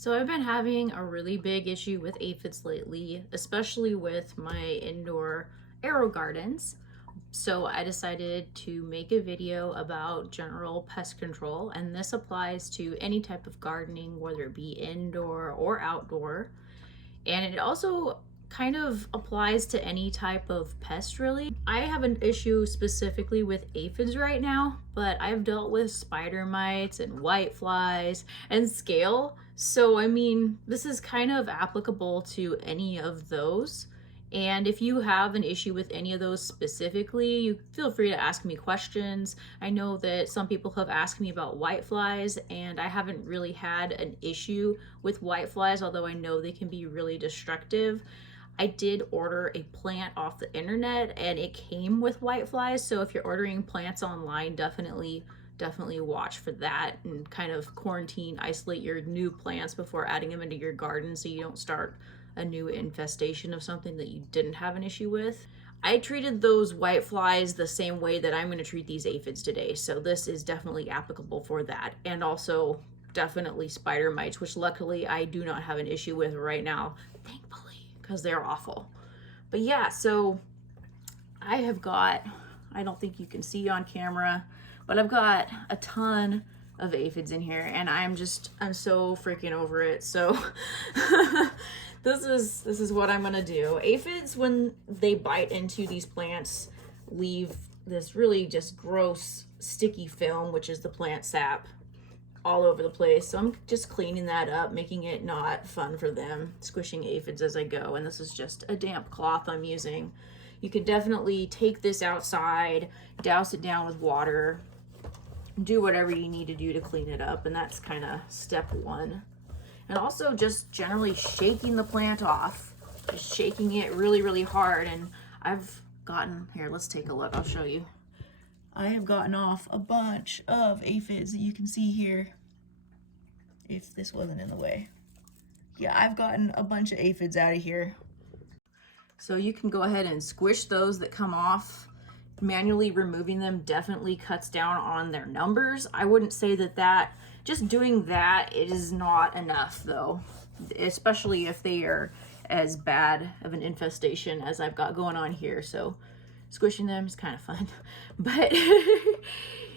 So I've been having a really big issue with aphids lately, especially with my indoor arrow gardens. So I decided to make a video about general pest control, and this applies to any type of gardening, whether it be indoor or outdoor. And it also kind of applies to any type of pest, really. I have an issue specifically with aphids right now, but I've dealt with spider mites and whiteflies and scale. So, I mean, this is kind of applicable to any of those. And if you have an issue with any of those specifically, you feel free to ask me questions. I know that some people have asked me about whiteflies, and I haven't really had an issue with whiteflies, although I know they can be really destructive. I did order a plant off the internet and it came with whiteflies. So if you're ordering plants online, definitely watch for that and kind of quarantine, isolate your new plants before adding them into your garden so you don't start a new infestation of something that you didn't have an issue with. I treated those whiteflies the same way that I'm going to treat these aphids today. So this is definitely applicable for that. And also definitely spider mites, which luckily I do not have an issue with right now, thankfully, because they're awful. But yeah, so I have got, I don't think you can see on camera, but I've got a ton of aphids in here and I'm so freaking over it. So this is what I'm gonna do. Aphids, when they bite into these plants, leave this really just gross sticky film, which is the plant sap, all over the place. So I'm just cleaning that up, making it not fun for them, squishing aphids as I go. And this is just a damp cloth I'm using. You could definitely take this outside, douse it down with water, do whatever you need to do to clean it up. And that's kind of step one. And also just generally shaking the plant off, just shaking it really, really hard. And I've gotten, here, let's take a look, I'll show you. I have gotten off a bunch of aphids that you can see here, if this wasn't in the way. Yeah, I've gotten a bunch of aphids out of here. So you can go ahead and squish those that come off. Manually removing them definitely cuts down on their numbers. I wouldn't say that just doing that is not enough though, especially if they are as bad of an infestation as I've got going on here. So squishing them is kind of fun, but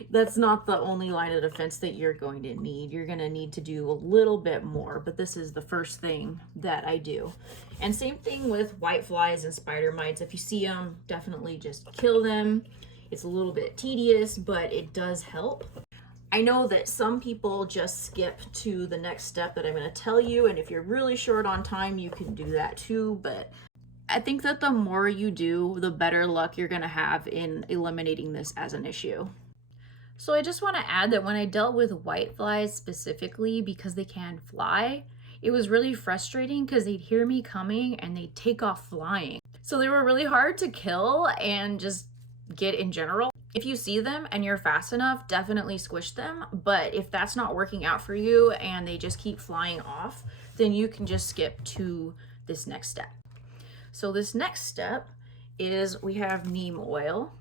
that's not the only line of defense that you're going to need. You're going to need to do a little bit more, but this is the first thing that I do. And same thing with whiteflies and spider mites. If you see them, definitely just kill them. It's a little bit tedious, but it does help. I know that some people just skip to the next step that I'm going to tell you, and if you're really short on time, you can do that too, but I think that the more you do, the better luck you're going to have in eliminating this as an issue. So I just want to add that when I dealt with whiteflies specifically, because they can fly, it was really frustrating because they'd hear me coming and they'd take off flying. So they were really hard to kill and just get in general. If you see them and you're fast enough, definitely squish them. But if that's not working out for you and they just keep flying off, then you can just skip to this next step. So this next step is we have neem oil.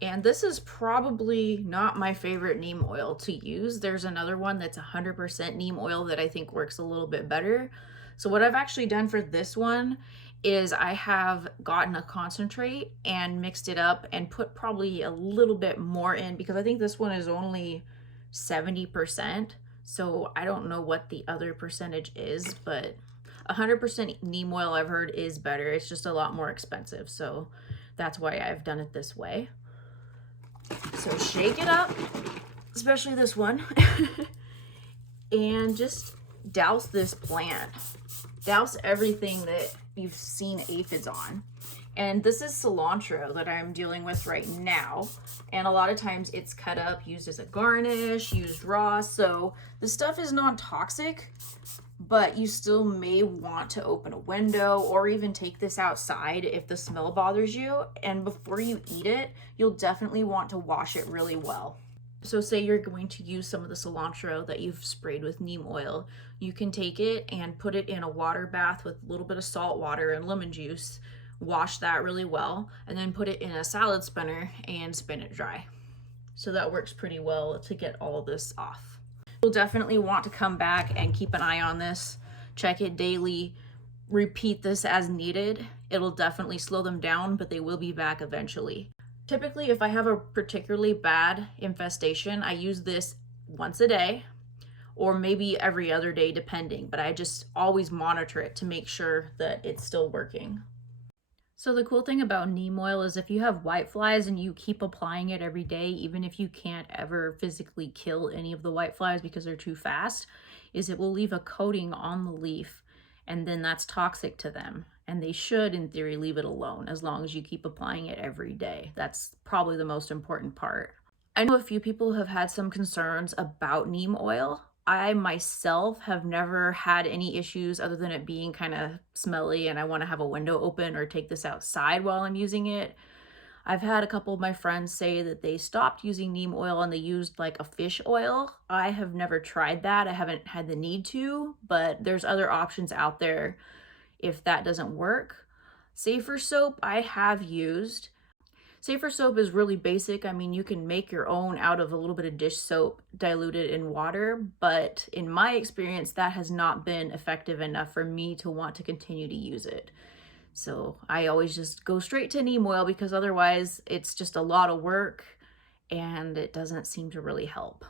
And this is probably not my favorite neem oil to use. There's another one that's 100% neem oil that I think works a little bit better. So what I've actually done for this one is I have gotten a concentrate and mixed it up and put probably a little bit more in because I think this one is only 70%. So I don't know what the other percentage is, but 100% neem oil I've heard is better. It's just a lot more expensive. So that's why I've done it this way. So shake it up, especially this one, and just douse this plant. Douse everything that you've seen aphids on. And this is cilantro that I'm dealing with right now. And a lot of times it's cut up, used as a garnish, used raw. So the stuff is non-toxic, but you still may want to open a window or even take this outside if the smell bothers you. And before you eat it, you'll definitely want to wash it really well. So say you're going to use some of the cilantro that you've sprayed with neem oil. You can take it and put it in a water bath with a little bit of salt water and lemon juice. Wash that really well, and then put it in a salad spinner and spin it dry. So that works pretty well to get all this off. You'll definitely want to come back and keep an eye on this, check it daily, repeat this as needed. It'll definitely slow them down, but they will be back eventually. Typically, if I have a particularly bad infestation, I use this once a day or maybe every other day depending, but I just always monitor it to make sure that it's still working. So the cool thing about neem oil is if you have whiteflies and you keep applying it every day, even if you can't ever physically kill any of the whiteflies because they're too fast, is it will leave a coating on the leaf, and then that's toxic to them. And they should, in theory, leave it alone as long as you keep applying it every day. That's probably the most important part. I know a few people have had some concerns about neem oil. I myself have never had any issues other than it being kind of smelly and I want to have a window open or take this outside while I'm using it. I've had a couple of my friends say that they stopped using neem oil and they used like a fish oil. I have never tried that. I haven't had the need to, but there's other options out there if that doesn't work. Safer soap I have used. Safer soap is really basic. I mean, you can make your own out of a little bit of dish soap diluted in water, but in my experience, that has not been effective enough for me to want to continue to use it. So I always just go straight to neem oil because otherwise it's just a lot of work and it doesn't seem to really help.